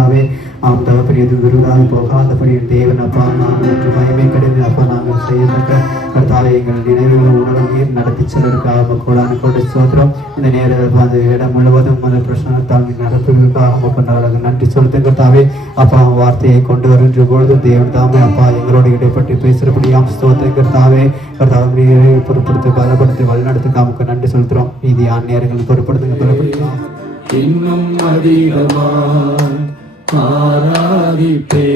கர்த்தாவே ஆம் தகப்பனே இது விருதாக போகாதபடி தேவன் அப்பா நாங்கள் ஒன்று மயமே கிடையாது அப்பா நாங்கள் செய்யத்தக்க கர்த்தாவே எங்கள் நினைவுகளை உணர்வு நீர் நடத்தி செல்வதற்காக கோடான கோடி சோத்திரம் இந்த நேரத்தில் அந்த இடம் முழுவதும் அந்த பிரச்சனத்தால் நடத்துவதற்காக கொண்டாடுறாங்க நன்றி செலுத்த கர்த்தாவே அப்பா வார்த்தையை கொண்டு வருகின்ற பொழுது தேவன் தாமே அப்பா எங்களோடு இடைப்பட்டு பேசுகிறபடியாம் ஸ்தோத்திரம் கர்த்தாவே கர்த்தாவே பொறுப்படுத்தி பலப்படுத்தி வழிநடத்துக்கு நமக்கு நன்றி செலுத்துறோம் மீதி நேரங்கள் பொறுப்படுத்துங்க பலப்படுத்தலாம் இன்னும் அதிகமாய் ஆராதிப்பே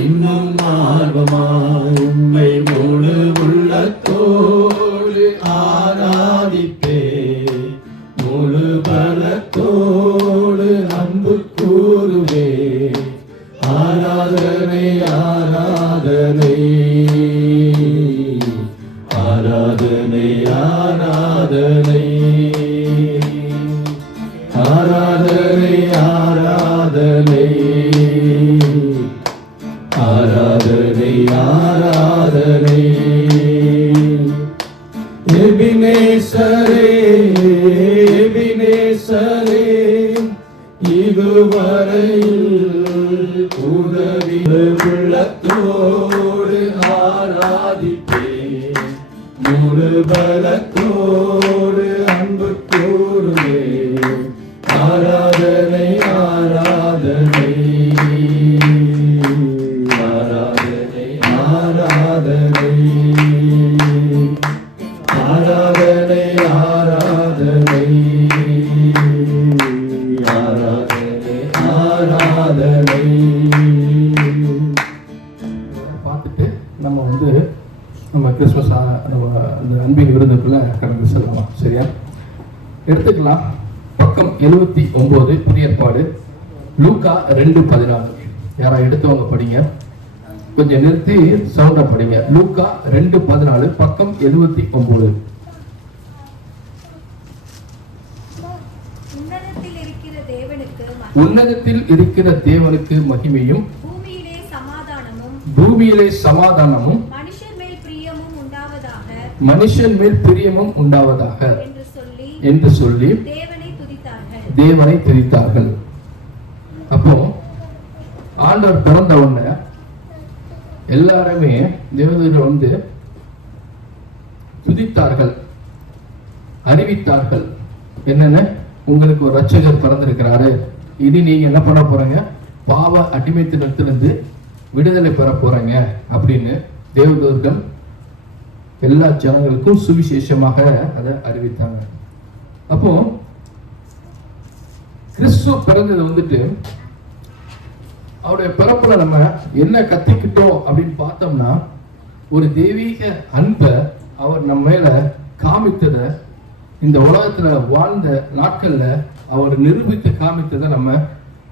இன்னும் ஆர்வமாய் உம்மை முழு உள்ளத்தோடு ஆராதிப்பே முழு பலத்தோடு அன்பு கூறுவே ஆராதனை ஆராதனை ஆராதனை ஆராதனை ஆராதனை ஆராதனை ஆராதனை ஆராதனை எபினேசரே எபினேசரே இதுவரையில் உதவி உள்ளத்தோடு ஆராதிப்பே முழு பலத்தோடு அன்பு கூறுவே ஆராதனை ஆராதனை ஆராதனை ஆராதனை ஆராதனை ஆராதனை ஆராதனை ஆராதனை. பார்த்துட்டு நம்ம கிறிஸ்மஸ் நம்ம அந்த அன்பின் விருதுக்குள்ள கடந்து செல்லலாம். சரியா எடுத்துக்கலாம். பக்கம் 79 புதிய ஏற்பாடு லூக்கா 2:14. யாரா எடுத்தவங்க படிங்க, கொஞ்சம் நிறுத்தி சவுண்டா படிங்க. லூக்கா 2:14 பக்கம் 79. உன்னதத்தில் இருக்கிற தேவனுக்கு மகிமையும் பூமியிலே சமாதானமும் மனுஷன் மேல் பிரியமும் உண்டாவதாக என்று சொல்லி தேவனை துதித்தார்கள். அப்போ ஆண்டவர் பிறந்த உடனே எல்லாருமே தேவதூதர் துதித்தார்கள், அறிவித்தார்கள். என்னன்னு, உங்களுக்கு ஒரு ரட்சகர் பிறந்திருக்கிறாரு, இனி நீங்க என்ன பண்ண போறீங்க, பாவ அடிமைத்தனத்திலிருந்து விடுதலை பெற போறீங்க அப்படின்னு தேவதூதர்கள் எல்லா ஜனங்களுக்கும் சுவிசேஷமாக அதை அறிவித்தாங்க. அப்போ கிறிஸ்து பிறந்தது அவருடைய பிறப்புல நம்ம என்ன கத்திக்கிட்டோம் அப்படின்னு பார்த்தோம்னா, ஒரு தெய்வீக அன்பை அவர் நம்ம மேல காமித்தத, இந்த உலகத்துல வாழ்ந்த நாட்கள்ல அவர் நிரூபித்து காமித்ததை நம்ம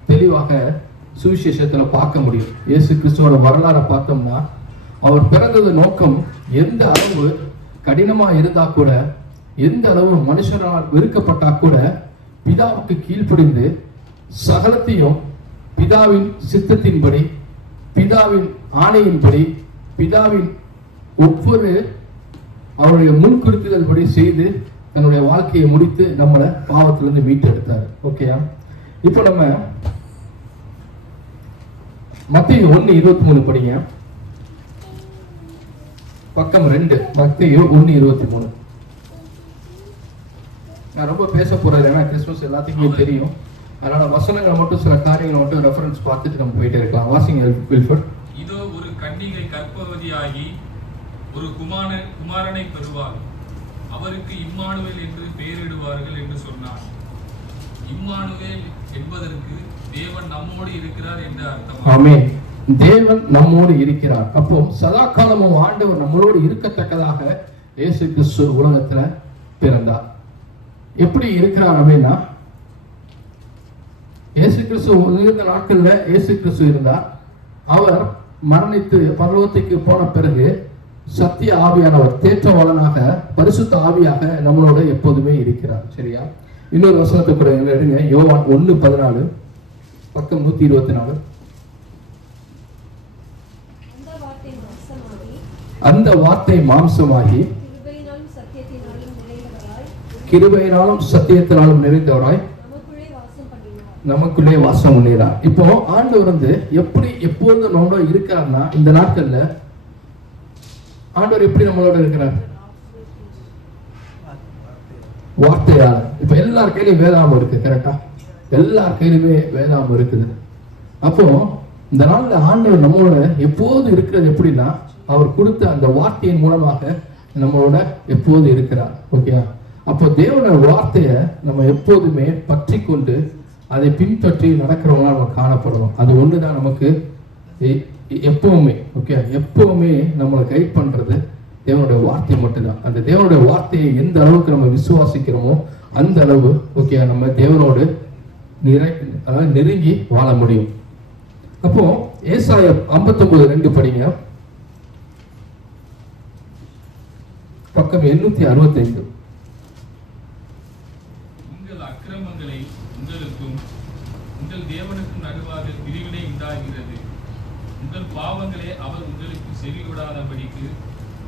தெளிவாக சுவிசேஷத்துல பார்க்க முடியும். இயேசு கிறிஸ்துவோட வரலாறை பார்த்தோம்னா, அவர் பிறந்தது நோக்கம் எந்த அளவு கடினமா இருந்தா கூட, எந்த அளவு மனுஷரால் வெறுக்கப்பட்டா கூட, பிதாவுக்கு கீழ்ப்படிந்து சகலத்தையும் பிதாவின் சித்தத்தின்படி, பிதாவின் ஆணையின்படி, பிதாவின் ஒவ்வொரு அவருடைய முன்குறித்துதல் படி செய்து தன்னுடைய வாழ்க்கையை முடித்து நம்மளை பாவத்திலிருந்து மீட்டெடுத்தார். ஓகேயா? இப்போ நம்ம மத்தேயு 1:23 படிங்க. பக்கம் 2, மத்தேயு 1:23. நான் ரொம்ப பேச போறது ஏன்னா கிறிஸ்துமஸ் எல்லாத்துக்குமே தெரியும். அதனால வசனங்களை மட்டும், சில காரியங்களை மட்டும் ரெஃபரன்ஸ் பார்த்துட்டு நம்ம போயிட்டே இருக்கலாம். வாசிங்க வில்ஃபர்ட். இதோ ஒரு கன்னிகை கர்ப்பவதியாகி ஒரு குமாரனை பெறுவார், அவருக்கு இம்மானுவேல் என்று பெயரிடுவார்கள் என்று சொன்னார். இம்மானுவேல் என்பதற்கு தேவன் நம்மோடு இருக்கிறார் என்று அர்த்தம். ஆமென். தேவன் நம்மோடு இருக்கிறார். அப்போ சதா காலமும் ஆண்டவர் நம்மளோடு இருக்கத்தக்கதாக இயேசு கிறிஸ்து உலகத்துல பிறந்தார். எப்படி இருக்கிறார் அப்படின்னா, இயேசு கிறிஸ்து இருந்த நாட்கள்ல இயேசு கிறிஸ்து இருந்தார். அவர் மரணித்து பரலோகத்துக்கு போன பிறகு சத்திய ஆவியானவர் தேற்றவாளனாக, பரிசுத்த ஆவியாக நம்மளோட எப்போதுமே இருக்கிறார். சரியா? இன்னொரு வசனத்தை கூட எடுங்க. யோவான் 1:14 பக்கம் 124. அந்த வார்த்தை மாம்சமாகி கிருபையினாலும் சத்தியத்தினாலும் நிறைந்தவராய் நமக்குள்ளே வாசம் பண்ணிடுறார். இப்போ ஆண்டவர் வந்து எப்படி எப்பொழுது நம்மளோட இருக்காருன்னா, இந்த நாட்கள்ல ஆண்டவர் எப்படி நம்மளோட இருக்கிறார்? வார்த்தையால. இப்ப எல்லார் கையிலும் வேதாமம் இருக்கு, கரெக்டா? எல்லார் கையிலுமே வேதாமம் இருக்குது. அப்போ இந்த நாள்ல ஆண்டவர் நம்மளோட எப்போது இருக்கிறது எப்படின்னா, அவர் கொடுத்த அந்த வார்த்தையின் மூலமாக நம்மளோட எப்போது இருக்கிறார். ஓகே, அப்போ தேவனோட வார்த்தையை நம்ம எப்போதுமே பற்றி கொண்டு அதை பின்பற்றி நடக்கிறவங்களா நம்ம காணப்படணும். அது ஒண்ணுதான் நமக்கு எப்பவுமே, ஓகே, எப்பவுமே நம்மளை கைட் பண்றது தேவனுடைய வார்த்தை மட்டும்தான். அந்த தேவனுடைய வார்த்தையை எந்த அளவுக்கு நம்ம விசுவாசிக்கிறோமோ அந்த அளவு, ஓகே, நம்ம தேவனோடு நெருங்கி வாழ முடியும். அப்போ ஏசாயா 59:2 படிங்க, பக்கம் 865. உங்கள் அக்கிரமங்களை உங்களுக்கும் உங்கள் தேவனுக்கும் நடுவாக பிரிவினை உண்டாகிறது. உங்கள் பாவங்களே அவர் உங்களுக்கு செவிகொடாதபடிக்கு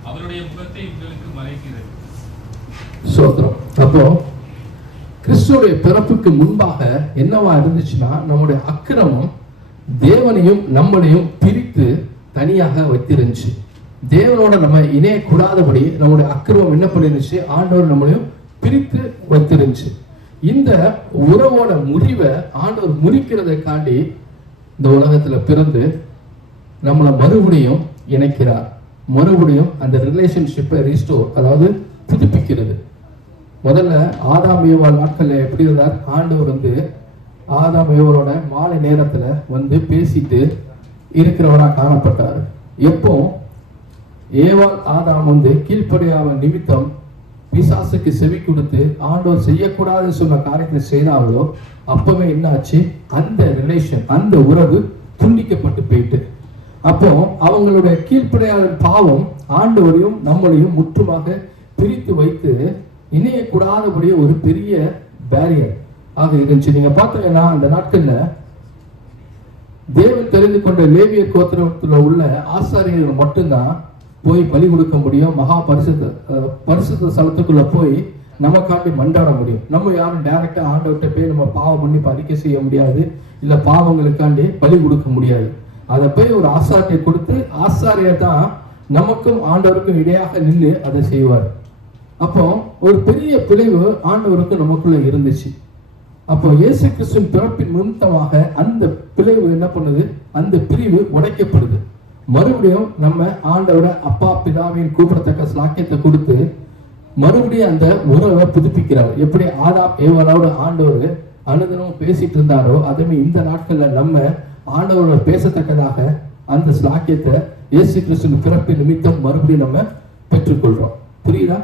அவருடைய முகத்தை உங்களுக்கு மறைக்கிறது. சோத்திரம். அப்போ கிறிஸ்துவுடைய பிறப்புக்கு முன்பாக என்னவா இருந்துச்சுன்னா, நம்முடைய அக்கிரமம் தேவனையும் நம்மளையும் பிரித்து தனியாக வைத்திருந்துச்சு. தேவனோட நம்ம இணையக்கூடாதபடி நம்முடைய அக்கிரமம் என்ன பண்ணிருந்துச்சு? ஆண்டவர் நம்மளையும் பிரித்து வைத்திருந்துச்சு. இந்த உறவோட முறிவை ஆண்டவர் முறிக்கிறதை காண்டி இந்த உலகத்துல பிறந்து நம்மளை மறுபடியும் இணைக்கிறார். மறுபடியும் அந்த ரிலேஷன்ஷிப்பை ரீஸ்டோர், அதாவது புதுப்பிக்கிறது. முதல்ல ஆதாம் ஏவாள் நாட்கள்ல எப்படி இருந்தார்? ஆண்டவர் வந்து ஆதாம் ஏவாளோட மாலை நேரத்துல வந்து பேசிட்டு இருக்கிறவரா காணப்பட்டார். எப்போ ஏவாள் ஆதாம் வந்து கீழ்ப்படியாத நிமித்தம் பிசாசுக்கு செவி கொடுத்து ஆண்டவர் செய்யக்கூடாதுன்னு சொன்ன காரியத்தை செய்தாங்களோ, அப்பவே என்ன ஆச்சு? அந்த ரிலேஷன், அந்த உறவு துண்டிக்கப்பட்டு போயிட்டு, அப்போ அவங்களுடைய கீழ்ப்படியாத பாவம் ஆண்டவரையும் நம்மளையும் முற்றுமாக பிரித்து வைத்து இணையக்கூடாதபடி ஒரு பெரிய பேரியர் ஆக இருந்துச்சு. நீங்க பார்த்தீங்கன்னா அந்த நாட்கள்ல தேவன் தெரிந்து கொண்ட லேவியர் கோத்திரத்துல உள்ள ஆசாரியர்கள் மட்டும்தான் போய் பலி கொடுக்க முடியும். மகா பரிசுத்த ஸ்தலத்துக்குள்ள போய் நமக்காண்டி மண்டாட முடியும். நம்ம யாரும் டைரக்டா ஆண்டவர்கிட்ட போய் நம்ம பாவம் பண்ணி அறிக்கை செய்ய முடியாது, இல்ல பாவங்களுக்காண்டி பலி கொடுக்க முடியாது. அதை போய் ஒரு ஆசாரியை கொடுத்து, ஆசாரியர் தான் நமக்கும் ஆண்டவருக்கும் இடையாக நின்று அதை செய்வார். அப்போ ஒரு பெரிய பிளவு ஆண்டவருக்கு நமக்குள்ள இருந்துச்சு. அப்போ இயேசு கிறிஸ்துவின் பிறப்பின் நிமித்தமாக அந்த பிளவு என்ன பண்ணுது? அந்த பிரிவு உடைக்கப்படுது. மறுபடியும் நம்ம ஆண்டவர அப்பா பிதாவின் கூப்பிடத்தக்க ஸ்லாக்கியத்தை கொடுத்து மறுபடியும் அந்த உறவை புதுப்பிக்கிறார். எப்படி ஆதாம் ஏவாளோட ஆண்டவர் அனுதினமும் பேசிட்டு இருந்தாரோ, அதே இந்த நாட்கள்ல நம்ம ஆண்டவரோட பேசத்தக்கதாக அந்த ஸ்லாக்கியத்தை இயேசு கிறிஸ்துவின் பிறப்பின் நிமித்தம் மறுபடியும் நம்ம பெற்றுக்கொள்றோம். புரியுதா?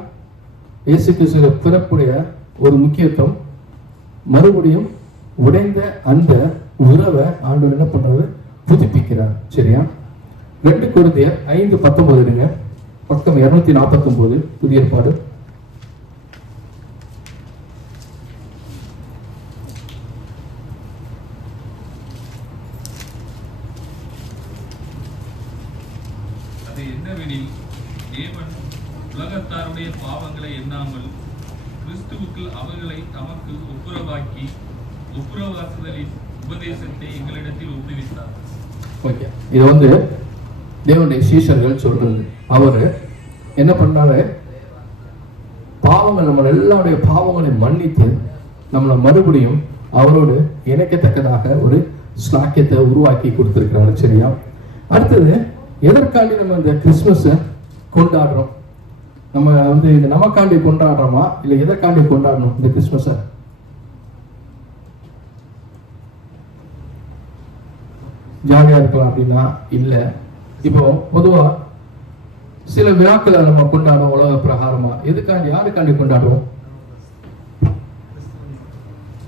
இயேசு கிறிஸ்துவ பிறப்புடைய ஒரு முக்கியத்துவம், மறுபடியும் உடைந்த அந்த உறவை ஆண்டவர் என்ன பண்றாரு? புதுப்பிக்கிறார். சரியா? 2 கொரிந்தியர் 5:19 எடுங்க, பக்கம் 249, புதிய ஏற்பாடு. அது என்னவெனில், தேவன் உலகத்தாருடைய பாவங்களை எண்ணாமல் கிறிஸ்துவுக்கு அவர்களை தமக்கு ஒப்புரவாக்கி ஒப்புரவாக்குதலின் உபதேசத்தை எங்களிடத்தில் ஒப்புவித்தார். ஓகே, இது வந்து தேவனுடைய சீஷர்கள் சொல்றது. அவரு என்ன பண்ணாரு? பாவங்கள், நம்ம எல்லாருடைய பாவங்களை மன்னித்து நம்மளை மறுபடியும் அவரோடு இணைக்கத்தக்கதாக ஒரு ஸ்லாக்கியத்தை உருவாக்கி கொடுத்திருக்கிறாரு. சரியா? அடுத்தது, எதற்காண்டி நம்ம இந்த கிறிஸ்துமஸை கொண்டாடுறோம்? நம்ம வந்து இது நமக்காண்டி கொண்டாடுறோமா, இல்லை எதற்காண்டி கொண்டாடணும் இந்த கிறிஸ்துமஸை? ஜாலியா இருக்கலாம் அப்படின்னா இல்ல. இப்போ பொதுவா சில விழாக்களை நம்ம கொண்டாடுறோம் உலக பிரகாரமா. எதுக்காண்டி, யாருக்காண்டி கொண்டாடுவோம்?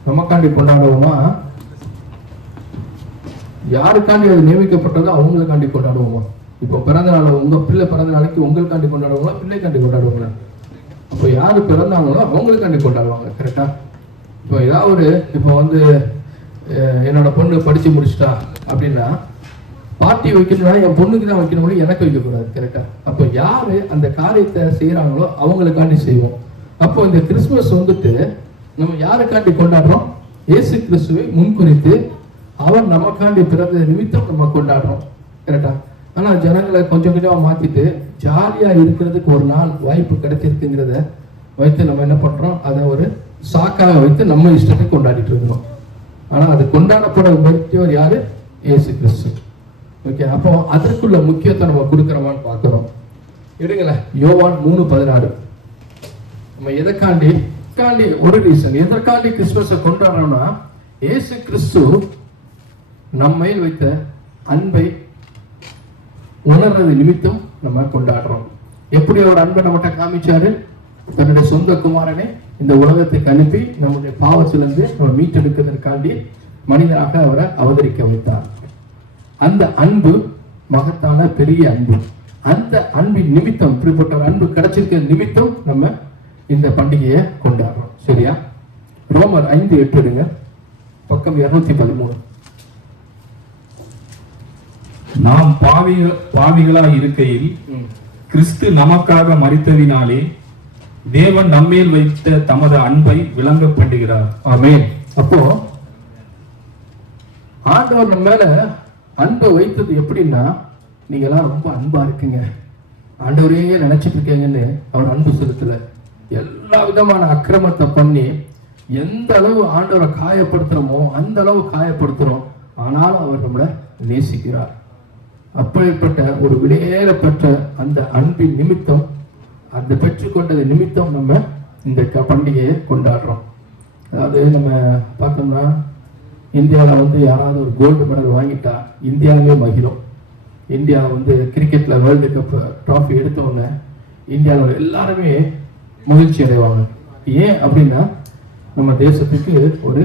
நமக்காண்டி கொண்டாடுவோமா, யாருக்காண்டி அது நியமிக்கப்பட்டதோ அவங்களுக்காண்டி கொண்டாடுவோமா? இப்போ பிறந்த நாள், உங்க பிள்ளை பிறந்த நாளைக்கு உங்களுக்காண்டி கொண்டாடுவாங்களா, பிள்ளைக்காண்டி கொண்டாடுவாங்களா? அப்போ யாரு பிறந்தாங்களோ அவங்களுக்காண்டி கொண்டாடுவாங்க. கரெக்டா? இப்போ ஏதாவது ஒரு, இப்போ வந்து என்னோட பொண்ணு படிச்சு முடிச்சுட்டா அப்படின்னா பார்ட்டி வைக்கணும்னா என் பொண்ணுக்கு தான் வைக்கணும், எனக்கு வைக்கக்கூடாது. கரெக்டா? அப்போ யாரு அந்த காரியத்தை செய்யறாங்களோ அவங்களுக்காண்டி செய்வோம். அப்போ இந்த கிறிஸ்துமஸ் வந்துட்டு நம்ம யாருக்காண்டி கொண்டாடுறோம்? இயேசு கிறிஸ்துவை முன்குறித்து அவர் நமக்காண்டி பிறந்த நிமித்தம் நம்ம கொண்டாடுறோம். கரெக்டா? ஆனா ஜனங்களை கொஞ்சம் கொஞ்சமா மாத்திட்டு ஜாலியா இருக்கிறதுக்கு ஒரு நாள் வாய்ப்பு கிடைச்சிருக்குங்கிறத வைத்து நம்ம என்ன பண்றோம், அதை ஒரு சாக்காக வைத்து நம்ம இஷ்டத்தை கொண்டாடிட்டு இருக்கோம். ஆனா அது கொண்டாடப்பட வேண்டியவர் யாரு? இயேசு கிறிஸ்து. ஓகே, அப்போ அதற்குள்ள முக்கியத்துவம் நம்ம கொடுக்கிறோமான்னு பார்க்கிறோம். எடுங்களேன், யோவான் 3:16. நம்ம எதற்காண்டி ஒரு ரீசன் எதற்காண்டி கிறிஸ்துமஸை கொண்டாடுறோம்னா, இயேசு கிறிஸ்து நம்மை வைத்த அன்பை உணர்றது நிமித்தம் நம்ம கொண்டாடுறோம். எப்படி அவர் அன்பை நம்மகிட்ட காமிச்சாரு? தன்னுடைய சொந்த குமாரனை இந்த உலகத்துக்கு அனுப்பி நம்முடைய பாவத்திலிருந்து நம்ம மீட்டெடுக்கிறதற்காண்டி மனிதனாக அவரை அவதரிக்க வைத்தார். அந்த அன்பு மகத்தான பெரிய அன்பு. அந்த அன்பின் நிமித்தம், இப்படிப்பட்ட ஒரு அன்பு கிடைச்சிருக்கிற நிமித்தம் நம்ம இந்த பண்டிகையை கொண்டாடுறோம். சரியா? ரோமர் 5:8 எடுங்க, பக்கம் 213. நாம் பாவிகளாய் இருக்கையில் கிறிஸ்து நமக்காக மரித்ததினாலே தேவன் நம்மேல் வைத்த தமது அன்பை விளங்க பண்ணுகிறார். ஆமென். அப்போ ஆண்டவர் நம்ம மேல அன்பை வைத்தது எப்படின்னா, நீங்க எல்லாம் ரொம்ப அன்பா இருக்குங்க, ஆண்டவரையே நினைச்சிட்டு இருக்கீங்கன்னு அவர் அன்பு செலுத்தல. எல்லா விதமான அக்கிரமத்தை பண்ணி எந்த அளவு ஆண்டவரை காயப்படுத்துறோமோ அந்த அளவு காயப்படுத்துறோம். ஆனாலும் அவர் நம்மளை நேசிக்கிறார். அப்படிப்பட்ட ஒரு விலையேறப்பட்ட அந்த அன்பின் நிமித்தம், அந்த பெற்றுக்கொண்டது நிமித்தம் நம்ம இந்த பண்டிகையை கொண்டாடுறோம். அதாவது நம்ம பார்த்தோம்னா, இந்தியாவில் வந்து யாராவது ஒரு கோல்டு மெடல் வாங்கிட்டா இந்தியாவே மகிழும். இந்தியா வந்து கிரிக்கெட்டில் வேர்ல்டு கப் ட்ராஃபி எடுத்தோடனே இந்தியாவில் எல்லாருமே மகிழ்ச்சி அடைவாங்க. ஏன் அப்படின்னா, நம்ம தேசத்துக்கு ஒரு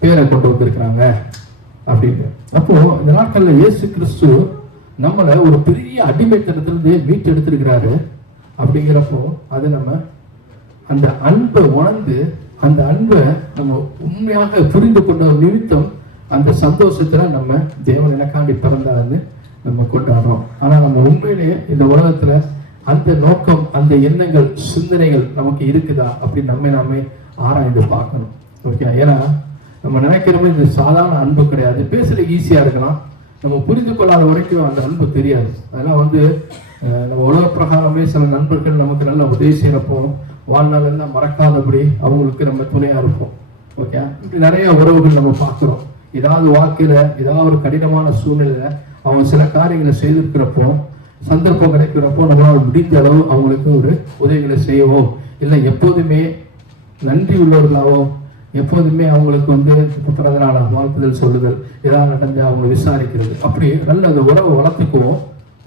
பேரை கொண்டு வந்திருக்கிறாங்க அப்படின்னு. அப்போ இந்த நாட்களில் இயேசு கிறிஸ்து நம்மளை ஒரு பெரிய அடிமைத்தனத்திலிருந்து மீட்டு எடுத்திருக்கிறாரு. அப்படிங்கிறப்போ அது நம்ம அந்த அன்பை உணர்ந்து, அந்த அன்பை நம்ம உண்மையாக புரிந்து கொண்ட நிமித்தம் அந்த சந்தோஷத்துல நம்ம தேவன் எனக்காண்டி பிறந்தாருன்னு நம்ம கொண்டாடுறோம். ஆனா நம்ம உண்மையிலேயே இந்த உலகத்துல அந்த நோக்கம், அந்த எண்ணங்கள், சிந்தனைகள் நமக்கு இருக்குதா அப்படின்னு நாமே ஆராய்ந்து பார்க்கணும். ஓகே, ஏன்னா நம்ம நினைக்கிறோமே இது சாதாரண அன்பு கிடையாது. பேசுறதுக்கு ஈஸியா இருக்கலாம், நம்ம புரிந்து கொள்ளாத வரைக்கும் அந்த அன்பு தெரியாது. அதெல்லாம் வந்து நம்ம உலக பிரகாரமே சில நண்பர்கள் நமக்கு நல்ல உதவி செய்யறப்போ வாழ்நாள் எல்லாம் மறக்காதபடி அவங்களுக்கு நம்ம துணையா இருப்போம். ஓகே, இப்படி நிறைய உறவுகள் நம்ம பார்க்கிறோம். ஏதாவது வாழ்க்கையில ஏதாவது ஒரு கடினமான சூழ்நிலையில அவங்க சில காரியங்களை செய்திருக்கிறப்போ, சந்தர்ப்பம் கிடைக்கிறப்போ நம்மளால் முடிந்த அளவு அவங்களுக்கு ஒரு உதவிகளை செய்யவோ, இல்லை எப்போதுமே நன்றி உள்ளவர்களாவோ, எப்போதுமே அவங்களுக்கு வந்து பிறந்த நாள வாழ்த்துதல் சொல்லுதல், ஏதாவது நடந்தா அவங்களை விசாரிக்கிறது, அப்படி நல்ல அந்த உறவை வளர்த்துக்குவோம்.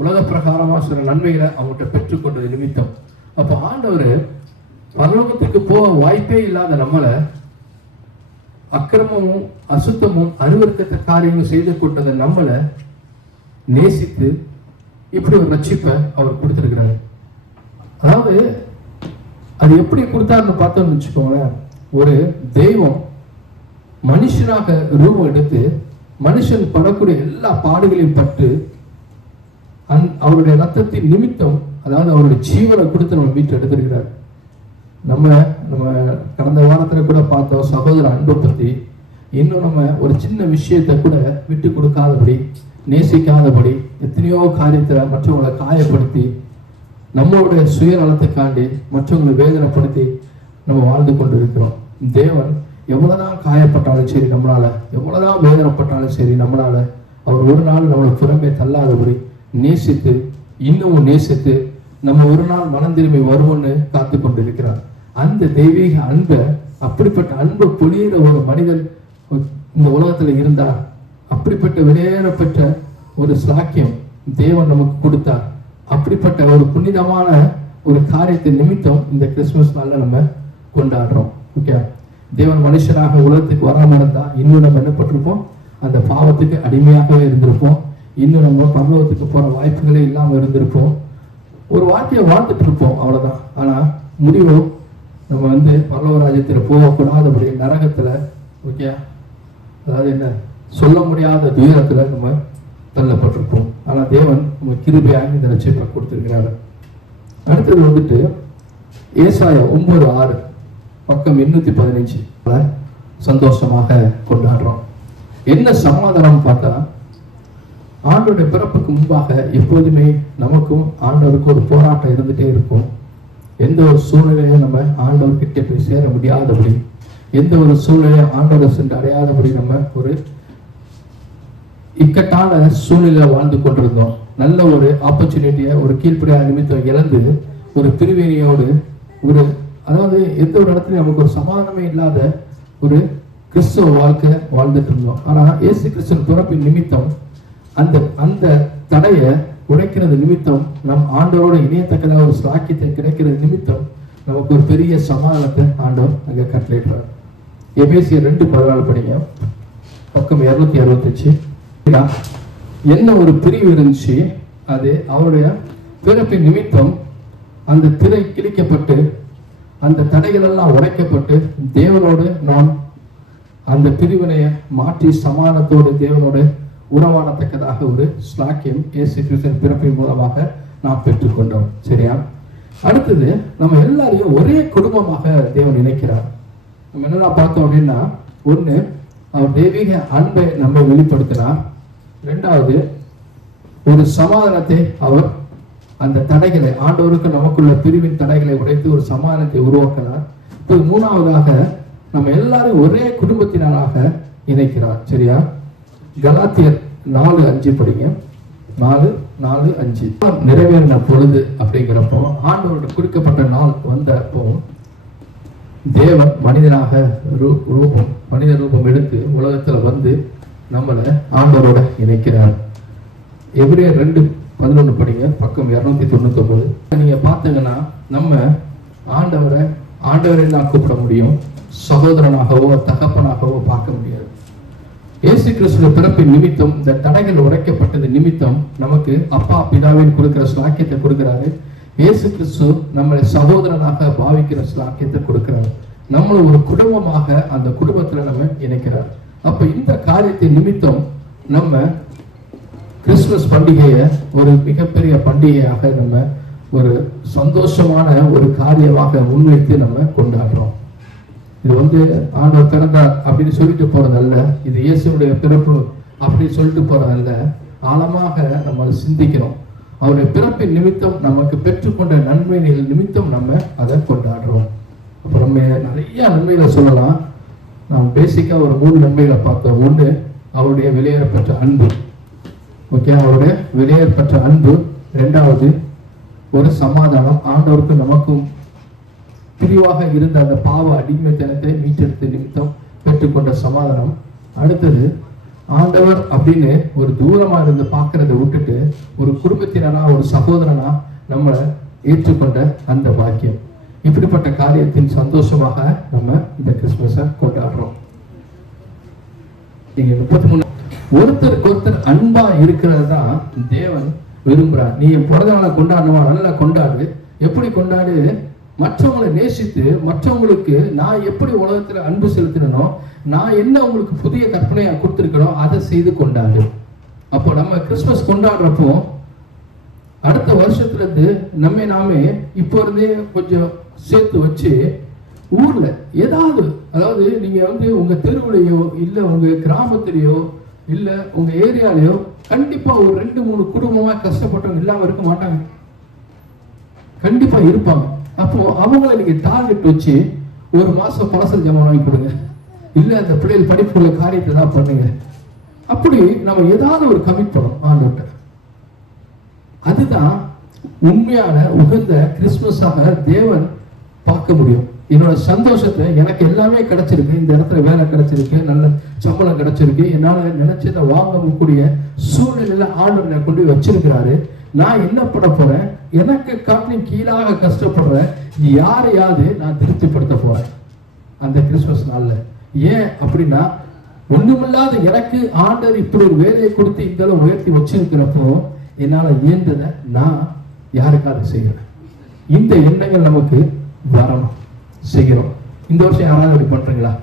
உலக பிரகாரமா சில நன்மைகளை அவங்கள்ட்ட பெற்றுக்கொண்டது நிமித்தம். அப்போ ஆண்டவர் பரலோகத்துக்கு போக வாய்ப்பே இல்லாத நம்மளை அக்கிரமமும் அசுத்தமும் அருவருக்கத்த காரியங்களும் செய்து கொண்டதை நம்மளை நேசித்து இப்படி ஒரு ரட்சிப்பை அவர் கொடுத்திருக்கிறார். அதாவது அது எப்படி கொடுத்தாருன்னு பார்த்தோம்னு வச்சுக்கோங்களேன், ஒரு தெய்வம் மனுஷனாக ரூபம் எடுத்து மனுஷன் படக்கூடிய எல்லா பாடுகளையும் பட்டு அவருடைய ரத்தத்தின் நிமித்தம், அதாவது அவருடைய ஜீவனை கொடுத்து நம்ம மீட்டு எடுத்திருக்கிறார். நம்ம கடந்த வாரத்துல கூட பார்த்தோம் சகோதர அன்பை பத்தி. இன்னும் நம்ம ஒரு சின்ன விஷயத்தை கூட விட்டு கொடுக்காதபடி, நேசிக்காதபடி, எத்தனையோ காரியத்துல மற்றவங்களை காயப்படுத்தி, நம்மளுடைய சுயநலத்துக்காண்டி மற்றவங்களை வேதனைப்படுத்தி நம்ம வாழ்ந்து கொண்டு இருக்கிறோம். தேவன் எவ்வளவுதான் காயப்பட்டாலும் சரி, நம்மளால எவ்வளவுதான் வேதனைப்பட்டாலும் சரி, நம்மளால அவர் ஒரு நாள் நம்மளை புறமே தள்ளாதபடி நேசித்து, இன்னமும் நேசித்து, நம்ம ஒரு நாள் மனம் திரும்பி வருவோன்னு காத்து கொண்டு இருக்கிறார். அந்த தெய்வீக அன்பை, அப்படிப்பட்ட அன்பை பொழியிற ஒரு மனிதன் இந்த உலகத்துல இருந்தார். அப்படிப்பட்ட வெளியேறப்பட்ட ஒரு சாக்கியம் தேவன் நமக்கு கொடுத்தார். அப்படிப்பட்ட ஒரு புனிதமான ஒரு காரியத்தின் நிமித்தம் இந்த கிறிஸ்துமஸ் நாள்ல நம்ம கொண்டாடுறோம். ஓகே, தேவன் மனுஷனாக உலகத்துக்கு வராம இருந்தா இன்னும் நம்ம என்ன பட்டிருப்போம், அந்த பாவத்துக்கு அடிமையாகவே இருந்திருப்போம். இன்னும் நம்ம பரலோகத்துக்கு போற வாய்ப்புகளே இல்லாம இருந்திருப்போம். ஒரு வாழ்க்கையை வாழ்ந்துட்டு இருப்போம், அவ்வளவுதான். ஆனா முடிவு நம்ம வந்து பரலோக ராஜ்யத்தில் போகக்கூடாதபடி நரகத்துல, ஓகே, அதாவது என்ன சொல்ல முடியாத துயரத்துல நம்ம தள்ளப்பட்டிருப்போம். ஆனா தேவன் நம்ம கிருபையாக இந்த ரட்சிப்பை கொடுத்திருக்கிறாரு. அடுத்தது வந்துட்டு ஏசாயா 9:6 பக்கம் 815. சந்தோஷமாக கொண்டாடுறோம். என்ன சமாதானம் பார்த்தா, ஆண்டோடைய பிறப்புக்கு முன்பாக எப்போதுமே நமக்கும் ஆண்டவருக்கும் ஒரு போராட்டம் இருந்துட்டே இருக்கும். எந்த ஒரு சூழ்நிலையும் நம்ம ஆண்டவர்கிட்ட போய் சேர முடியாதபடி, எந்த ஒரு சூழ்நிலையும் ஆண்டவரை சென்று அடையாதபடி நம்ம ஒரு இக்கட்டான சூழ்நிலை வாழ்ந்து கொண்டிருந்தோம். நல்ல ஒரு ஆப்பர்ச்சுனிட்டியை ஒரு கீழ்ப்படியான நிமித்தம் இழந்து ஒரு பிரிவினையோடு ஒரு அதாவது எந்த ஒரு இடத்துலையும் நமக்கு ஒரு சமாதானமே இல்லாத ஒரு கிறிஸ்துவ வாழ்க்கை வாழ்ந்துட்டு இருந்தோம். ஆனா இயேசு கிறிஸ்துவின் பிறப்பின் நிமித்தம் அந்த அந்த தடையை உடைக்கிறது நிமித்தம் நம் ஆண்டவரோட இணையத்தக்கதாக ஒரு சாக்கியத்தை கிடைக்கிறது நிமித்தம் நமக்கு ஒரு பெரிய சமாதானத்தை ஆண்டவர் அங்கே கட்டளையிடுறார். எபேசியர் 2:14 படிங்க, பக்கம் 265. என்ன ஒரு பிரிவு இருந்துச்சு, அது அவருடைய பிறப்பின் நிமித்தம் அந்த திரை கிழிக்கப்பட்டு அந்த தடைகள் எல்லாம் உடைக்கப்பட்டு தேவனோடு நான் அந்த பிரிவினையை மாற்றி சமாதானத்தோடு தேவனோடு உறவாடத்தக்கதாக ஒரு ஸ்லாக்கியம் இயேசு கிறிஸ்துவின் பிறப்பின் மூலமாக நாம் பெற்றுக்கொண்டோம். சரியா? அடுத்தது, நம்ம எல்லாரையும் ஒரே குடும்பமாக தேவன் நினைக்கிறார். நம்ம என்னெல்லாம் பார்த்தோம் அப்படின்னா, ஒன்று அவர் தெய்வீக அன்பை நம்ம வெளிப்படுத்தினார். ரெண்டாவது, ஒரு சமாதானத்தை அவர் அந்த தடைகளை ஆண்டவருக்கு நமக்குள்ள பிரிவின் தடைகளை உடைத்து ஒரு சமாதானத்தை உருவாக்கினார். இப்போ மூணாவதாக நம்ம எல்லாரும் ஒரே குடும்பத்தினராக இணைக்கிறார். சரியா? கலாத்தியர் 4:5 படிங்க. 4:5 நிறைவேறின பொழுது அப்படிங்கிறப்போ, ஆண்டவரோட குறிக்கப்பட்ட நாள் வந்தப்போ தேவன் மனிதனாக மனித ரூபம் எடுத்து உலகத்துல வந்து நம்மளை ஆண்டவரோட இணைக்கிறார். எபிரேயர் 2:11 படிங்க, பக்கம் 299. நீங்க பார்த்தீங்கன்னா நம்ம ஆண்டவரை நான் கூப்பிட முடியும், சகோதரனாகவோ தகப்பனாகவோ பார்க்க முடியாது. இயேசு கிறிஸ்துவின் பிறப்பின் நிமித்தம் இந்த தடைகள் உடைக்கப்பட்டது நிமித்தம் நமக்கு அப்பா பிதாவின் கொடுக்கிற ஸ்லாக்கியத்தை கொடுக்கிறாரு. இயேசு கிறிஸ்து நம்மளை சகோதரனாக பாவிக்கிற ஸ்லாக்கியத்தை கொடுக்கிறார். நம்மளை ஒரு குடும்பமாக அந்த குடும்பத்துல நம்ம இணைக்கிறார். அப்ப இந்த காரியத்தின் நிமித்தம் நம்ம கிறிஸ்துமஸ் பண்டிகையை ஒரு மிகப்பெரிய பண்டிகையாக நம்ம ஒரு சந்தோஷமான ஒரு காரியமாக முன்வைத்து நம்ம கொண்டாடுறோம். இது ஆண்டவர் பிறந்தார் அப்படின்னு சொல்லிட்டு போறதல்ல, இது இயேசுடைய பிறப்பு அப்படின்னு சொல்லிட்டு போறதல்ல. ஆழமாக நம்ம அதை சிந்திக்கிறோம். அவருடைய பிறப்பின் நிமித்தம் நமக்கு பெற்றுக்கொண்ட நன்மைகள் நிமித்தம் நம்ம அதை கொண்டாடுறோம். அப்புறம் நம்ம நிறைய நன்மைகளை சொல்லலாம். நாம் பேசிக்கா ஒரு 3 நன்மைகளை பார்த்தோம். ஒன்று, அவருடைய வெளியேறப்பட்ட அன்பு. ஓகே, அவருடைய வெளியேறப்பட்ட அன்பு. ரெண்டாவது, ஒரு சமாதானம், ஆண்டவருக்கு நமக்கும் பிரிவாக இருந்த அந்த பாவ அடிமைத்தனத்தை மீட்டெடுத்த நிமித்தம் பெற்றுக்கொண்ட சமாதானம். அடுத்தது, ஆண்டவர் அப்படின்னு ஒரு தூரமா இருந்து பார்க்கறதை விட்டுட்டு ஒரு குடும்பத்தினரா ஒரு சகோதரனா நம்மளை ஏற்றுக்கொண்ட அந்த பாக்கியம். இப்படிப்பட்ட காரியத்தின் சந்தோஷமாக நம்ம இந்த கிறிஸ்துமஸை கொண்டாடுறோம். நீங்க 33 ஒருத்தருக்கு ஒருத்தர் அன்பா இருக்கிறது தான் தேவன் விரும்புறார். நீ பிறந்த நாளை கொண்டாடணுமா, நல்லா கொண்டாடு. எப்படி கொண்டாடு? மற்றவங்களை நேசித்து, மற்றவங்களுக்கு நான் எப்படி உலகத்துல அன்பு செலுத்தினோ, நான் என்ன உங்களுக்கு புதிய கற்பனையா கொடுத்துருக்கணும் அதை செய்து கொண்டாடு. அப்போ நம்ம கிறிஸ்துமஸ் கொண்டாடுறப்போ அடுத்த வருஷத்துல இருந்து நம்ம நாமே இப்போ இருந்தே கொஞ்சம் சேர்த்து வச்சு ஊர்ல ஏதாவது, அதாவது நீங்க உங்க தெருவுலையோ இல்ல உங்க கிராமத்திலேயோ இல்ல உங்க ஏரியாலயோ கண்டிப்பா ஒரு 2-3 குடும்பமா கஷ்டப்பட்டவங்க இல்லாம இருக்க மாட்டாங்க, கண்டிப்பா இருப்பாங்க. அப்போ அவங்களை நீங்க டார்கெட் வச்சு ஒரு மாசம் பலசல் ஜாமான் வாங்கி கொடுங்க, இல்ல அந்த பிள்ளைகள் படிப்புள்ள காரியத்தை தான் பண்ணுங்க. அப்படி நம்ம ஏதாவது ஒரு கமிட் பண்ணோம் ஆண்டவர்கிட்ட. அதுதான் உண்மையான உகந்த கிறிஸ்துமஸாக தேவன் பார்க்க முடியும். என்னோட சந்தோஷத்தை, எனக்கு எல்லாமே கிடைச்சிருக்கு, இந்த இடத்துல வேலை கிடைச்சிருக்கு, நல்ல சம்பளம் கிடைச்சிருக்கு, என்னால நினைச்சதை வாங்கக்கூடிய சூழ்நிலையில ஆண்டவரை கொண்டு வச்சிருக்கிறாரு. நான் என்ன பண்ண போறேன்? எனக்கு காட்டிலும் கீழாக கஷ்டப்படுறேன் யாரையாவது நான் திருப்திப்படுத்த போறேன் அந்த கிறிஸ்துமஸ் நாள்ல. ஏன் அப்படின்னா, ஒண்ணுமில்லாத எனக்கு ஆண்டவர் இப்படி ஒரு வேலையை கொடுத்து இந்த அளவு உயர்த்தி வச்சிருக்கிறப்போ என்னால இயன்றதை நான் யாருக்காவது செய்யறேன். இந்த எண்ணங்கள் நமக்கு வரணும், செய்கிறோம். இந்த வருஷம் யாராவது அப்படி பண்றீங்களா?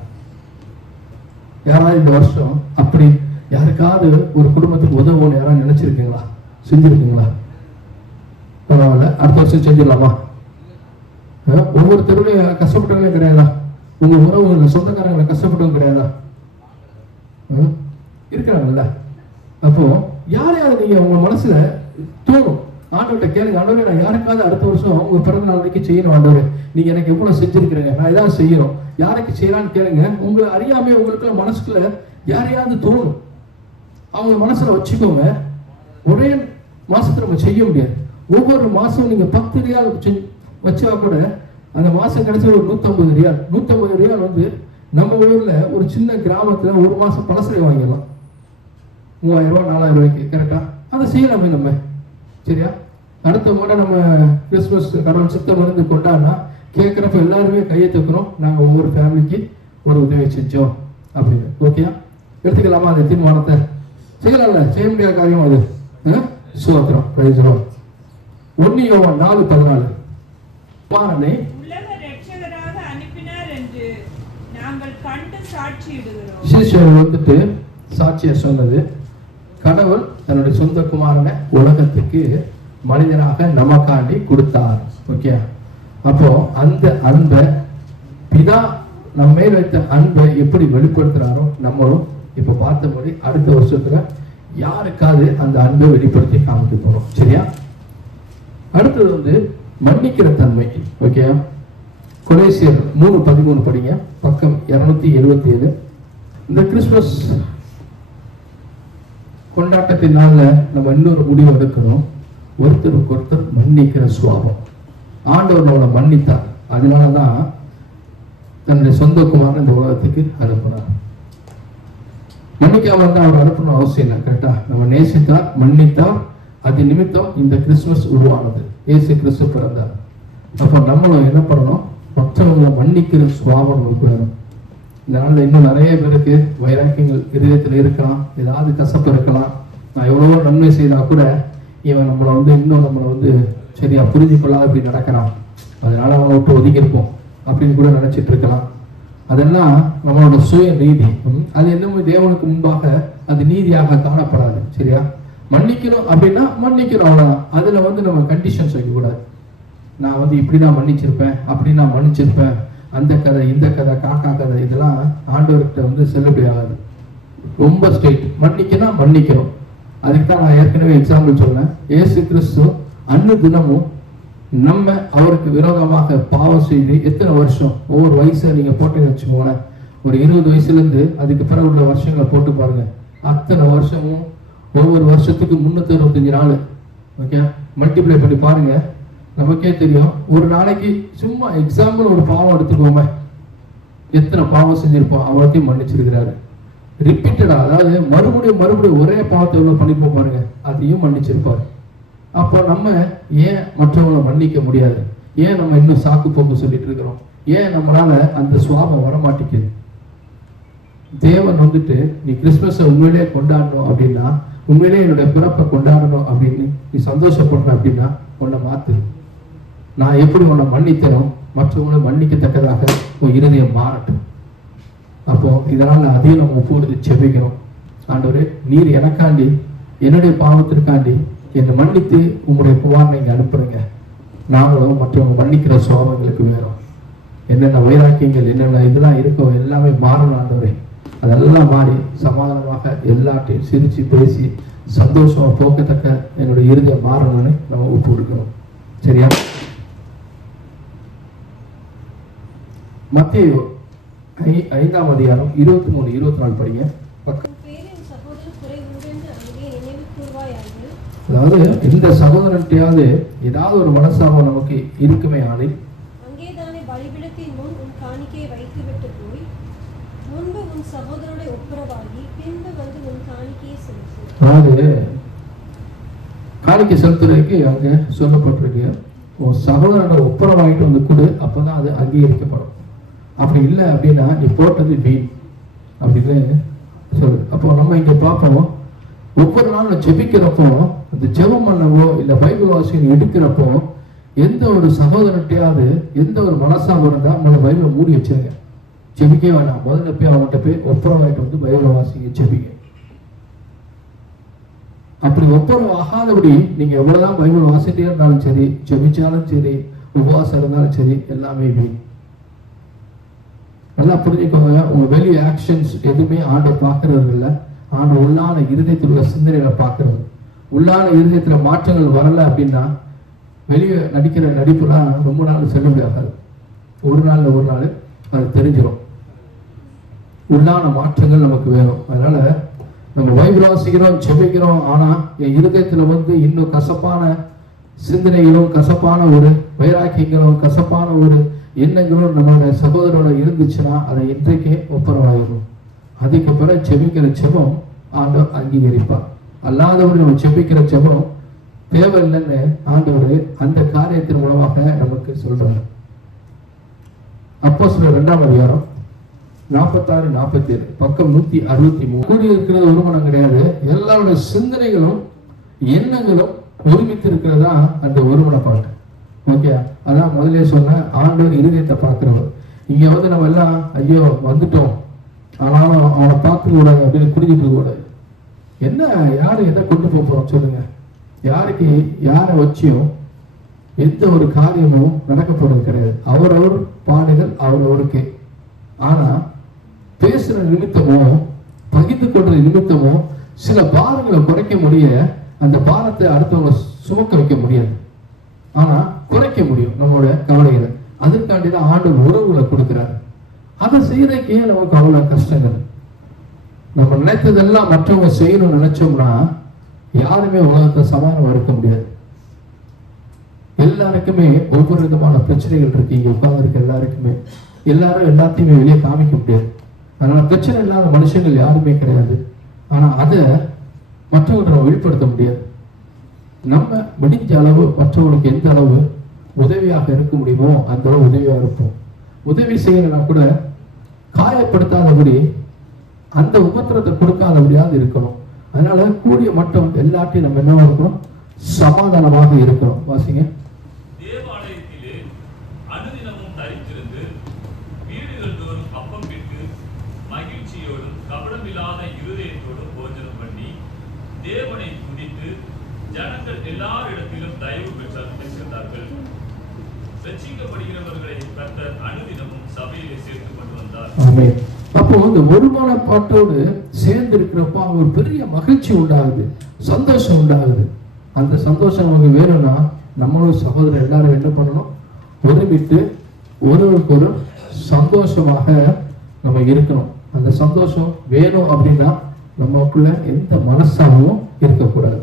யாராவது இந்த வருஷம் அப்படி யாருக்காவது ஒரு குடும்பத்துக்கு உதவுன்னு யாராவது நினைச்சிருக்கீங்களா? செஞ்சிருக்கீங்களா? பரவாயில்ல, அடுத்த வருஷம் செஞ்சிடலாமா? ஒவ்வொரு தெருவிலையும் கஷ்டப்பட்டவங்களே கிடையாதா? உங்க உறவுகள் சொந்தக்காரங்களை கஷ்டப்பட்டவங்க கிடையாதா? இருக்கிறாங்கல்ல. அப்போ யாரையாவது நீங்க உங்க மனசுல தோணும், ஆண்டவர்கிட்ட கேளுங்க, ஆண்டவரே நான் யாருக்காவது அடுத்த வருஷம் உங்க பிறந்த நாள் வரைக்கும் செய்யணும், ஆண்டவரே நீங்க எனக்கு எவ்வளவு செஞ்சிருக்கிறீங்க, நான் ஏதாவது செய்யணும், யாருக்கு செய்யலான்னு கேளுங்க. உங்களை அறியாமே உங்களுக்குள்ள மனசுக்குள்ள யாரையாவது தோணும், அவங்க மனசுல வச்சுக்கோங்க. ஒரே மாசத்துல நம்ம செய்ய முடியாது. ஒவ்வொரு மாசம் நீங்க 10 ரியால் வச்சா கூட அந்த மாசம் கிடைச்ச ஒரு 150 ரியால். 150 ரியால் வந்து நம்ம ஊர்ல ஒரு சின்ன கிராமத்துல ஒரு மாசம் பலசரை வாங்கிடலாம், 3000 ரூபாய் 4000 ரூபாய்க்கு. கரெக்டா? அதை செய்யலாமே நம்ம. சரியா? அடுத்த முறை நம்ம கிறிஸ்துமஸ் கடவுள் சித்தம் இருந்து கொண்டாடினா கேட்குறப்ப எல்லாருமே கையை தூக்கணும், நாங்கள் ஒவ்வொரு ஃபேமிலிக்கு ஒரு உதவி செஞ்சோம் அப்படின்னு. ஓகேயா? எடுத்துக்கலாமா அந்த தீர்மானத்தை? செய்யலாம்ல? செய்ய முடியாத காரியம் அது. சோத்திரம். 1 யோவான் 4:14 குமாரனை உலக இரட்சகராக அனுப்பினார் என்று நாங்கள் கண்டு சாட்சியிடுகிறோம். சீஷர்கள் வந்துட்டு சாட்சியா சொன்னது, கடவுள் தன்னுடைய சொந்த குமாரனை உலகத்துக்கு மனிதனாக நமக்காண்டி கொடுத்தார். ஓகே? அப்போ அந்த அன்பை பிதா நம்ம மேல் வைத்த அன்பை எப்படி வெளிப்படுத்துறாரோ நம்மளும் இப்ப பார்த்தபடி அடுத்த வருஷத்துல யாருக்காவது அந்த அன்பை வெளிப்படுத்தி காமிக்க போறோம். சரியா? அடுத்தது வந்து மன்னிக்கிற தன்மை. ஓகே? கொலேசியர் 3:13 படிங்க, பக்கம் 277. இந்த கிறிஸ்துமஸ் கொண்டாட்டத்தின் நாள்ல நம்ம இன்னொரு முடிவு எடுக்கணும். ஒருத்தருக்கு ஒருத்தர் மன்னிக்கிற சுவாபம். ஆண்டவர் நம்மளை மன்னித்தார், அதனாலதான் தன்னுடைய சொந்த குமாரன் இந்த உலகத்துக்கு அனுப்பினார். மன்னிக்காம இருந்தா அவர் அனுப்பணும் அவசியம் இல்லை. கரெக்டா? நம்ம நேசித்தார், மன்னித்தார், அது நிமித்தம் இந்த கிறிஸ்துமஸ் உருவானது. இயேசு கிறிஸ்து பிறந்தார். அப்ப நம்மளும் என்ன பண்ணணும்? மற்றவங்களை மன்னிக்கிற சுவாபம் நமக்கு வேணும். இந்த நாளில் இன்னும் நிறைய பேருக்கு வைராக்கியங்கள் இதயத்தில் இருக்கலாம், ஏதாவது கசப்பு இருக்கலாம். நான் எவ்வளவோ நன்மை செய்தா கூட இவன் நம்மளை வந்து இன்னும் நம்மளை வந்து சரியா புரிஞ்சு கொள்ளாத அப்படி நடக்கிறான், அதனால அவனை விட்டு ஒதுக்கி இருப்போம் அப்படின்னு கூட நினைச்சிட்டு இருக்கலாம். அதெல்லாம் நம்மளோட சுய நீதி. அது என்னமோ தேவனுக்கு முன்பாக அது நீதியாக காணப்படாது. சரியா? மன்னிக்கணும் அப்படின்னா மன்னிக்கணும், அவ்வளவுதான். அதுல வந்து நம்ம கண்டிஷன்ஸ் வைக்கக்கூடாது. நான் வந்து இப்படி நான் மன்னிச்சிருப்பேன், அப்படி நான் மன்னிச்சிருப்பேன், அந்த கதை இந்த கதை காக்கா கதை இதெல்லாம் ஆண்டவர்கிட்ட வந்து செல்லுபடி ஆகாது. ரொம்ப ஸ்ட்ரெயிட். மன்னிக்கணும் மன்னிக்கணும். அதுக்கு தான் நான் ஏற்கனவே எக்ஸாம்பிள் சொன்னேன். இயேசு கிறிஸ்து அன்னு தினமும் நம்ம அவருக்கு விரோதமாக பாவம் செய்து எத்தனை வருஷம், ஒவ்வொரு வயசை நீங்க போட்டு வச்சுக்கோங்க, ஒரு 20 வயசுல இருந்து அதுக்கு பிறகு உள்ள வருஷங்களை போட்டு பாருங்க, அத்தனை வருஷமும் ஒவ்வொரு வருஷத்துக்கு 365 நாள். ஓகே? மல்டிப்ளை பண்ணி பாருங்க, நமக்கே தெரியும். ஒரு நாளைக்கு சும்மா எக்ஸாம்பிள் ஒரு பாவம் எடுத்துக்கோமே, எத்தனை பாவம் செஞ்சிருப்போம், அவத்தையும் மன்னிச்சிருக்கிறாரு. ரிப்பீட்டடா, அதாவது மறுபடியும் ஒரே பாவத்தை எவ்வளவு பண்ணிப்போம் பாருங்க, அதையும் மன்னிச்சிருப்பாரு. அப்போ நம்ம ஏன் மற்றவங்களை மன்னிக்க முடியாது? ஏன் நம்ம இன்னும் சாக்கு போக்கு சொல்லிட்டு இருக்கிறோம்? ஏன் நம்மளால அந்த சுவாபம் வரமாட்டேங்குது? தேவன் வந்துட்டு நீ கிறிஸ்துமஸை உண்மையிலேயே கொண்டாடணும் அப்படின்னா, உண்மையிலேயே என்னுடைய பிறப்பை கொண்டாடணும் அப்படின்னு நீ சந்தோஷப்படுற அப்படின்னா உன்னை மாத்து. நான் எப்படி உன்னை மன்னித்தனும் மற்றவங்களை மன்னிக்கத்தக்கதாக உன் இருதயம் மாறட்டும். அப்போ இதனால அதையும் நம்ம ஒப்புடுத்து செபிக்கணும். ஆண்டவரே, நீர் எனக்காண்டி என்னுடைய பாவத்திற்காண்டி என்னை மன்னித்து உங்களுடைய குமாரனை இங்கே அனுப்புறீங்க. நாங்களும் மற்றவங்க மன்னிக்கிற சுவாபங்களுக்கு வேணும். என்னென்ன வைராக்கியங்கள் என்னென்ன இதெல்லாம் இருக்கோ எல்லாமே மாறணும் ஆண்டவரே. அதெல்லாம் மாறி சமாதானமாக எல்லாத்தையும் சிரிச்சு பேசி சந்தோஷமா போக்கத்தக்க என்னுடைய இருதயம் மாறணும்னு நம்ம ஒப்பு கொடுக்கணும். சரியா? மத்தேயு 5ஆம் அதிகாரம் 23-24 படிங்க. அதாவது இந்த சகோதரன்ட்டையாவது ஏதாவது ஒரு மனசாபம் நமக்கு இருக்குமே ஆனால் அங்கேதானே பலிபீடத்தின் முன் உன் காணிக்கையை வைத்துவிட்டு போய் முன்பு உன் சகோதரனை ஒப்புரவாகி பின்பு வந்து உன் காணிக்கையை செலுத்து. அதாவது காணிக்கை செலுத்துறதுக்கு அங்க சொல்லப்பட்டிருக்கு, உன் சகோதரனை ஒப்புரவாகிட்டு வந்து கொடு, அப்பதான் அது அங்கீகரிக்கப்படும். அப்படி இல்லை அப்படின்னா நீ போட்டது வீண் அப்படின்னு சொல்லு. அப்போ நம்ம இங்க பார்ப்போம், ஒவ்வொரு நாளும் ஜெபிக்கிறப்போ, அந்த ஜெபம் பண்ணவோ இல்லை பைபிள் வாசியம் எடுக்கிறப்போ எந்த ஒரு சகோதரட்டையாவது எந்த ஒரு மனசாபம் இருந்தால் நம்மளை பைபிளை மூடி வச்சிருங்க. ஜெபிக்க வேணாம், முதல்ல போய் அவங்ககிட்ட போய் ஒப்புரவாயிட்டு வந்து பைபிளை வாசிங்க, ஜெபிங்க. அப்படி ஒப்புரவு ஆகாதபடி நீங்க எவ்வளவுதான் பைபிள் வாசிட்டே இருந்தாலும் சரி, ஜெபிச்சாலும் சரி, உபவாசம் இருந்தாலும் சரி, எல்லாமே வீண். நல்லா புரிஞ்சுக்கோங்க, உங்க வெளி ஆக்ஷன்ஸ் எதுவுமே ஆண்டவர் பார்க்கறது இல்லை. ஆண்டவர் உள்ளான இருதயத்தில் உள்ள சிந்தனைகளை பார்க்கறது. உள்ளான இருதயத்துல மாற்றங்கள் வரல அப்படின்னா வெளியே நடிக்கிற நடிப்புலாம் ரொம்ப நாள் செல்ல முடியாது. ஒரு நாள் அது தெரிஞ்சிடும். உள்ளான மாற்றங்கள் நமக்கு வேணும். அதனால நம்ம பைபிள் வாசிக்கிறோம், செபிக்கிறோம், ஆனா என் இருதயத்துல இன்னும் கசப்பான சிந்தனைகளும் கசப்பான ஒரு வைராக்கியங்களும் கசப்பான ஒரு எண்ணங்களும் நம்மளோட சகோதரோட இருந்துச்சுன்னா அதை இன்றைக்கே ஒப்புரவாயிடும். அதுக்கு பிறகு செபிக்கிற செபம் ஆண்டவர் அங்கீகரிப்பார். அல்லாதவர்கள் நம்ம செபிக்கிற செபம் தேவையில்லைன்னு ஆண்டவர் அந்த காரியத்தின் மூலமாக நமக்கு சொல்றாரு. அப்போஸ்தலர் 2ஆம் அதிகாரம் 46-47 பக்கம் 163. கூடி இருக்கிறது ஒரு மனம் கிடையாது, எல்லாரோட சிந்தனைகளும் எண்ணங்களும் ஒருமித்து இருக்கிறதா அந்த ஒருமனப்பாட்டு. ஓகே, அதான் முதலே சொன்ன ஆண்டவர் இருதயத்தை பார்க்கிறவர். இங்க நம்ம எல்லாம் ஐயோ வந்துட்டோம், ஆனாலும் அவனை பார்க்க கூடாது அப்படின்னு புரிஞ்சுக்க கூடாது. என்ன யாரு எதை கொண்டு போறோம் சொல்லுங்க? யாருக்கு யாரை வச்சியும் எந்த ஒரு காரியமும் நடக்க போறது கிடையாது. அவரவர் பாடுகள் அவரவருக்கு. ஆனா பேசுற நிமித்தமோ பகிர்ந்து கொள்ற நிமித்தமோ சில பாரங்களை குறைக்க முடிய அந்த பாரத்தை அடுத்தவங்க சுமக்க வைக்க முடியாது. ஆனா குறைக்க முடியும் நம்மளோட கவலைகளை. அதற்காண்டிதான் ஆண்டவர் உறவுகளை கொடுக்கிறார். அதை செய்யறதுக்கே நமக்கு அவ்வளவு கஷ்டங்கள். நம்ம நினைத்ததெல்லாம் மற்றவங்க செய்யணும்னு நினைச்சோம்னா யாருமே உலகத்தை சமாதானம் இருக்க முடியாது. எல்லாருக்குமே ஒவ்வொரு விதமான பிரச்சனைகள் இருக்கு. இங்க உட்கார்ந்து இருக்க எல்லாருக்குமே எல்லாரும் எல்லாத்தையுமே வெளியே காமிக்க முடியாது. அதனால பிரச்சனை இல்லாத மனுஷங்கள் யாருமே கிடையாது. ஆனா அதை மற்றவங்களை நம்ம வெளிப்படுத்த முடியாது. நம்ம முடிஞ்ச அளவு மற்றவங்களுக்கு எந்த அளவு உதவியாக இருக்க முடியுமோ அந்த அளவு உதவியாக இருப்போம். உதவி செய்யணும்னா கூட காயப்படுத்தாதபடி அந்த உபத்திரத்தை கொடுக்காதபடியாவது இருக்கணும். அதனால கூடிய மட்டும் எல்லாத்தையும் நம்ம என்ன இருக்கணும்? சமாதானமாக இருக்கணும். வாசிங்க. தேவாலயத்திலே அனுதினமும் தரித்திருந்து வீடுகள் தோறும் அப்பம் விட்டு மகிழ்ச்சியோடும் கபடமில்லாத இருதயத்தோடும் போஜனம் பண்ணி தேவனை துதித்து ஜனங்கள் எல்லாரிடத்திலும் தயவு பெற்றிருந்தார்கள். ரட்சிக்கப்படுகிறவர்களை கர்த்தர் அனுதினமும் சபையிலே சேர்த்து கொண்டு வந்தார். ஆமென். அப்போ இந்த ஒருமனப்பாட்டோடு சேர்ந்து இருக்கிறப்ப அவங்க ஒரு பெரிய மகிழ்ச்சி உண்டாகுது, சந்தோஷம் உண்டாகுது. அந்த சந்தோஷம் அவங்க வேணும்னா நம்மளும் சகோதரர் எல்லாரும் என்ன பண்ணணும்? ஒருமிட்டு ஒருவருக்கு ஒரு சந்தோஷமாக நம்ம இருக்கணும். அந்த சந்தோஷம் வேணும் அப்படின்னா நமக்குள்ள எந்த மனசாகவும் இருக்கக்கூடாது.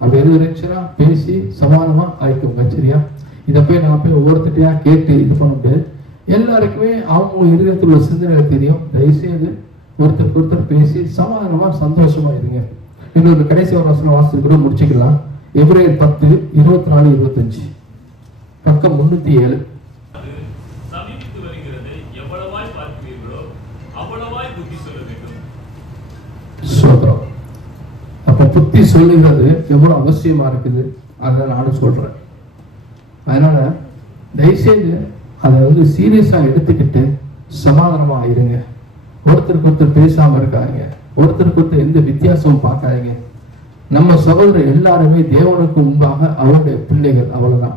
அப்படி எது இருந்துச்சுன்னா பேசி சமாதானமா ஆயிக்குங்க. சரியா? இதை நான் போய் ஒவ்வொருத்தையா கேட்டு இது பண்ண முடியாது. எல்லாருக்குமே அவங்க இருதயத்தில் உள்ள சிந்தனைகள் தெரியும். தயவுசெய்து ஒருத்தருக்கு ஒருத்தர் பேசி சமாதானமா சந்தோஷமா இருங்க. இன்னொரு கடைசி ஒரு வசனம் வாசித்து கூட முடிச்சுக்கலாம். எபிரேயர் 10:24-25 பக்கம் 307. சமீபித்து வருகிறதை எவ்வளவாய் பார்க்கிறீர்களோ அவ்வளவாய் புத்தி சொல்ல வேண்டும். சோதரம். அப்ப புத்தி சொல்லுகிறது எவ்வளவு அவசியமா இருக்குது அதை நானும் சொல்றேன். அதனால தயவுசெய்து அதை சீரியஸா எடுத்துக்கிட்டு சமாதானமா இருங்க. ஒருத்தருக்கு ஒருத்தர் பேசாம இருக்காங்க, ஒருத்தருக்கு ஒருத்தர் எந்த வித்தியாசமும் பார்க்காதீங்க. நம்ம சகோதரர் எல்லாருமே தேவனுக்கு முன்பாக அவருடைய பிள்ளைகள், அவ்வளவுதான்.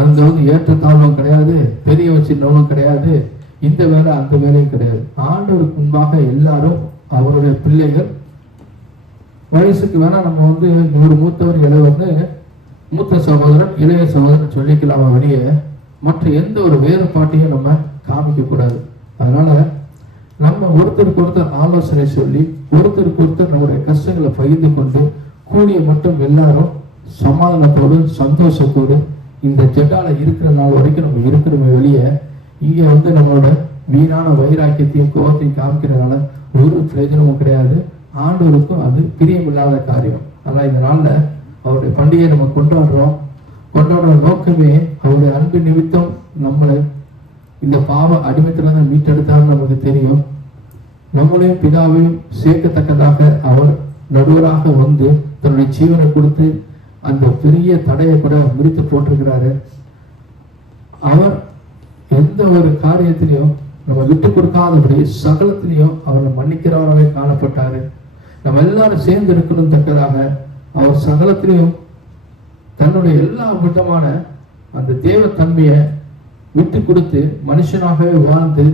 அந்த ஏற்றத்தாழ்வும் கிடையாது, பெரியவன் சின்னவனும் கிடையாது, இந்த வேலை அந்த வேலையும் கிடையாது. ஆண்டவருக்கு முன்பாக எல்லாரும் அவருடைய பிள்ளைகள். வயசுக்கு வேணா நம்ம ஒரு மூத்தவர் இளையவர்னு மூத்த சகோதரன் இளைய சகோதரன் சொல்லிக்கலாம் வெளியே. மற்ற எந்த ஒரு வேறுபாட்டையும் நம்ம காமிக்க கூடாது. அதனால நம்ம ஒருத்தருக்கு ஒருத்தர் ஆலோசனை சொல்லி ஒருத்தருக்கு ஒருத்தர் நம்முடைய கஷ்டங்களை பகிர்ந்து கொண்டு கூடிய மட்டும் எல்லாரும் சமாதானத்தோடு சந்தோஷத்தோடு இந்த ஜெட்டால இருக்கிற நாள் வரைக்கும் நம்ம இருக்கிறோமே வெளியே. இங்க நம்மளோட வீணான வைராக்கியத்தையும் கோபத்தையும் காமிக்கிறதுனால ஒரு பிரயோஜனமும் கிடையாது. ஆண்டவருக்கும் அது பிரியமில்லாத காரியம். அதனால இந்த நாள்ல அவருடைய பண்டிகையை நம்ம கொண்டாடுற நோக்கமே அவருடைய அன்பு நிமித்தம் நம்மளை இந்த பாவ அடிமைத்திலிருந்து மீட்டெடுத்தாலும் நமக்கு தெரியும். நம்மளையும் பிதாவையும் சேர்க்கத்தக்கதாக அவர் நடுவராக தன்னுடைய ஜீவனை கொடுத்து அந்த பெரிய தடையை கூட முறித்து போட்டிருக்கிறாரு. அவர் எந்த ஒரு காரியத்திலையும் நம்ம விட்டு கொடுக்காதபடி சகலத்திலையும் அவரை மன்னிக்கிறவராகவே காணப்பட்டாரு. நம்ம எல்லாரும் சேர்ந்து இருக்கணும் தக்கதாக அவர் சகலத்திலையும் தன்னுடைய எல்லா விதமான அந்த தேவத்தன்மையை விட்டு கொடுத்து மனுஷனாகவே வாழ்ந்து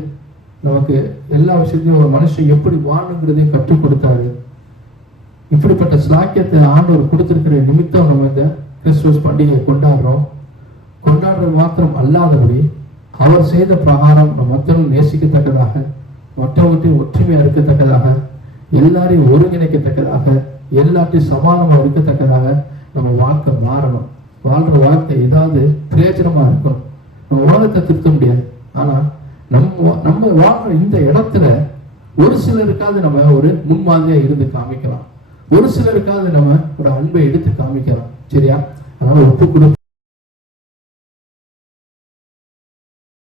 நமக்கு எல்லா விஷயத்தையும் ஒரு மனுஷன் எப்படி வாழணுங்கிறதையும் கற்றுக் கொடுத்தாரு. இப்படிப்பட்ட ஸ்லாக்கியத்தை ஆண்டவர் கொடுத்திருக்கிற நிமித்தம் நம்ம இந்த கிறிஸ்துமஸ் பண்டிகையை கொண்டாடுறது மாத்திரம் அல்லாதபடி அவர் செய்த பிரகாரம் நம்ம மற்றவர்கள் நேசிக்கத்தக்கதாக, மற்றவங்கள்ட்டையும் ஒற்றுமையா இருக்கத்தக்கதாக, எல்லாரையும் ஒருங்கிணைக்கத்தக்கதாக, எல்லாத்தையும் சமானமா இருக்கத்தக்கதாக நம்ம வாழ்க்கை மாறணும். வாழ்ற வாழ்க்கை ஏதாவது பிரயோஜனமா இருக்கணும். நம்ம உலகத்தை திருத்த முடியாது, ஆனா நம்ம வாழ்ற இந்த இடத்துல ஒரு சிலருக்காவது நம்ம ஒரு முன்மாதிரியா இருந்து காமிக்கலாம், ஒரு சிலருக்காவது நம்ம ஒரு அன்பை எடுத்து காமிக்கலாம். சரியா? அதனால ஒப்பு கொடு.